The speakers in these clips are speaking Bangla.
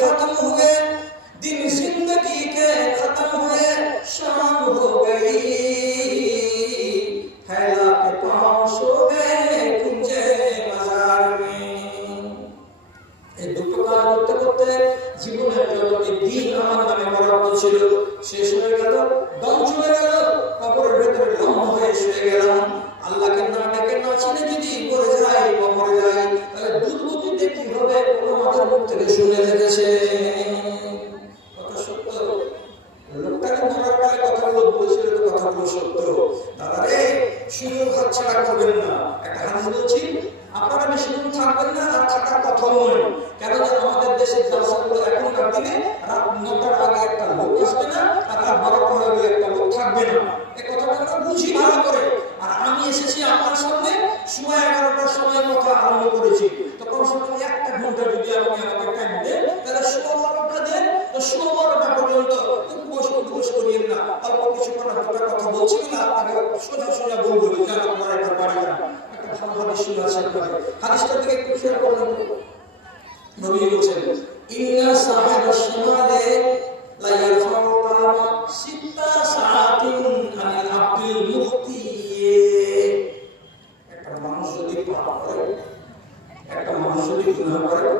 खत्म हुए, दिन जिंदगी के खत्म हुए, शाम हो गई, फैला के पांव सो गए कुंजे बाजार में। এই দুটো কাজ করতে করতে জীবনের যতটি দিন আমার নামে বরাদ্দ ছিল শেষ হয়ে গেল, দম চলে গেল, কবরের ভেতরে লম্বা হয়ে শুয়ে গেলাম। আল্লাহকে না ডেকে না চিনে যদি পড়ে যাই কবরে যাই, তাহলে দুর্গতিতে কি হবে আমাদের মুখ থেকে শুনে রেখেছে। কথা সত্য, লোকটাকে মরার কালে কথাগুলো বলেছিল, কথাগুলো সত্য। দাদা রে, সুযোগ হাতছাড়া করবেন না। একটা হাদিস বলছি, আপনারা বেশি দিন থাকবেন না, আর থাকার কথাও নয়। কেন যে আমাদের দেশের জলসাগুলো এখনকার দিনে রাত ৯টার আগে একটা লোক আসবে না, আর রাত ১২টা হয়ে গেলে একটা লোক থাকবে না। এই কথাটা আমরা বুঝি ভালো করে। আর আমি এসেছি আপনার সামনে সময় ১১টার সময় কথা আরম্ভ করেছি, তো কমসে কম একটা ঘন্টা যদি আপনি আমাকে টাইম দেন, তাহলে ১৬টা দেন, তো ১৬টা পর্যন্ত উপবাস করিয়েন না। অল্প কিছুক্ষণ আপনার কথা বলছি না, আপনাকে সোজা সোজা বলবো যে আপনারা একবার বাড়ি যান। একটা ভালো হাদিস শুনে আসেন, হাদিসটা থেকে একটু শেয়ার করবেন। নবী বলেছেন, ইন্না সাহাবা শিমালে লা ইয়ারফাউ কালামা সিত্তা সাআতিন আনিল আব্দিল মুখতি। একটা মানুষ যদি পাপ করে, একটা মানুষ যদি গুনাহ করে,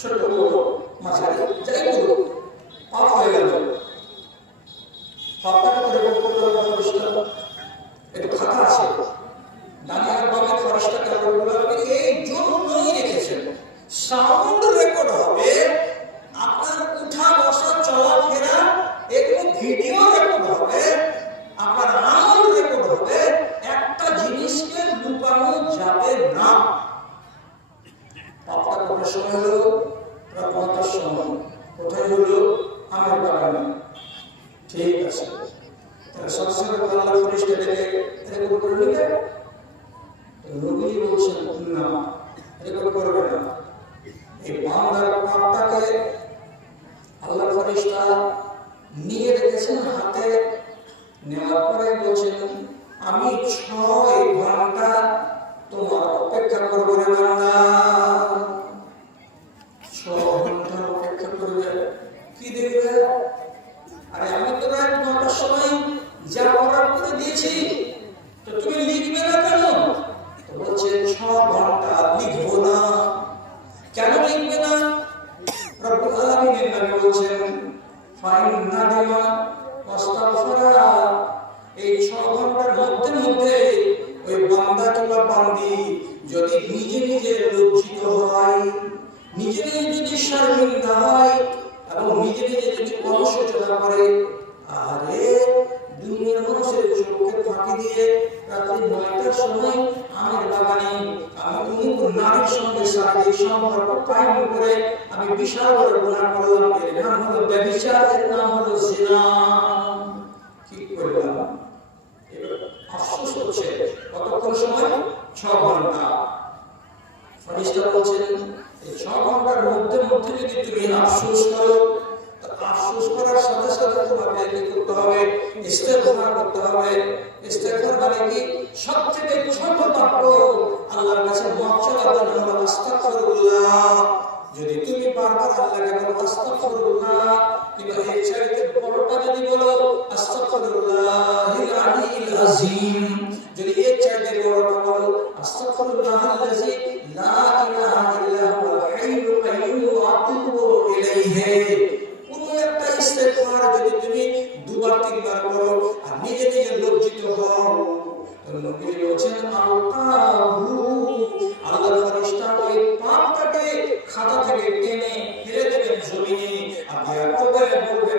ছোট বড় মাঝারি যাই করুক, পাপ হয়ে গেল, পাপটা করে করতে পরিষ্কার একটু খাতা আছে, ডানে আর বামে ফরজটা কারণগুলো এই জন্যই রেখেছেন। সাউন্ড রেকর্ড হবে, আপনার উঠা বসা চলাফেরা এগুলো ভিডিও রেকর্ড হবে, আপনার আমল রেকর্ড হবে। একটা জিনিসকে লুকানো যাবে না। পাপটা কত সময় হলো? রাত ৯টার সময়। কোথায় হলো? আমার বাগানে। ঠিক আছে, তাহলে সবসময় আল্লাহ ফেরেশতা ডেকে রেকর্ড করে নিবে। নবী বলছেন না, রেকর্ড করবে না। এই বান্দার পাপটাকে আল্লাহ ফেরেশতা নিয়ে রেখেছেন হাতে, নেওয়ার পরে বলছেন, আমি ৬ ঘন্টা তোমার অপেক্ষা করবো রে বান্দা। ৬ ঘন্টা অপেক্ষা করবে। কি দেখবে? আরে আমি তো রাত ৯টার সময় যা অর্ডার করে দিয়েছি, তো তুমি লিখবে না কেন? তো বলছে ৬ ঘন্টা লিখবো না। কেন লিখবে না? রব্বুল আলামিনের নবী বলেছেন, ফাইন নাদিমা ওয়াস্তাগফারা। এই ৬ ঘন্টার মধ্যে ওই বান্দা কিংবা বান্দি যদি নিজে নিজে লজ্জিত হয়, নিজে নিজে যদি শর্মিন্দা হয়, এবং নিজে নিজে যদি অনুশোচনা করে, আরে দুনিয়ার মানুষের চোখে ফাঁকি দিয়ে রাত্রি ৯টার সময় আমার বাগানে আমি অমুক নারীর সঙ্গে শারীরিক সম্পর্ক কায়েম করে আমি বিশাল বড় গুনাহ করলাম, এর নাম হলো ব্যভিচার, এর নাম হলো জিনা। কি করলাম? আফসোস হচ্ছে। কতক্ষণ সময়? ৬ ঘন্টা। ফেরেশতা বলছেন, এই ৬ ঘন্টার মধ্যে যদি তুমি আফসোস করো, আফসোস করার সাথে সাথে তোমাকে কি করতে হবে? ইস্তেগফার করতে হবে। ইস্তেগফার মানে কি? সবথেকে ছোট পাপ আল্লাহর কাছে মাফ চাওয়ার জন্য হলো আস্তাগফিরুল্লাহ। যদি তুমি বারবার আল্লাহকে বলো আস্তাগফিরুল্লাহ, কিন্তু এই চাইতে বড়টা যদি বলো আস্তাগফিরুল্লাহিল আলিয়্যিল আযীম, যদি এই চাইতে বড়টা বলো আস্তাগফিরুল্লাহাল্লাযী লা ইলাহা ইল্লা হুয়াল হাইয়ুল কাইয়্যুম ওয়া আতুবু ইলাইহি। কোন একটা ইস্তেগফার যদি তুমি ২ বার ৩ বার করো আর নিজে নিজে লজ্জিত হও, তাহলে নবী বলেছেন আল্লাহ ফেরেশতা ওই পাপটাকে খাতা থেকে টেনে ফেলে দেবেন জমিনে, আর দেওয়ার পরে বলবে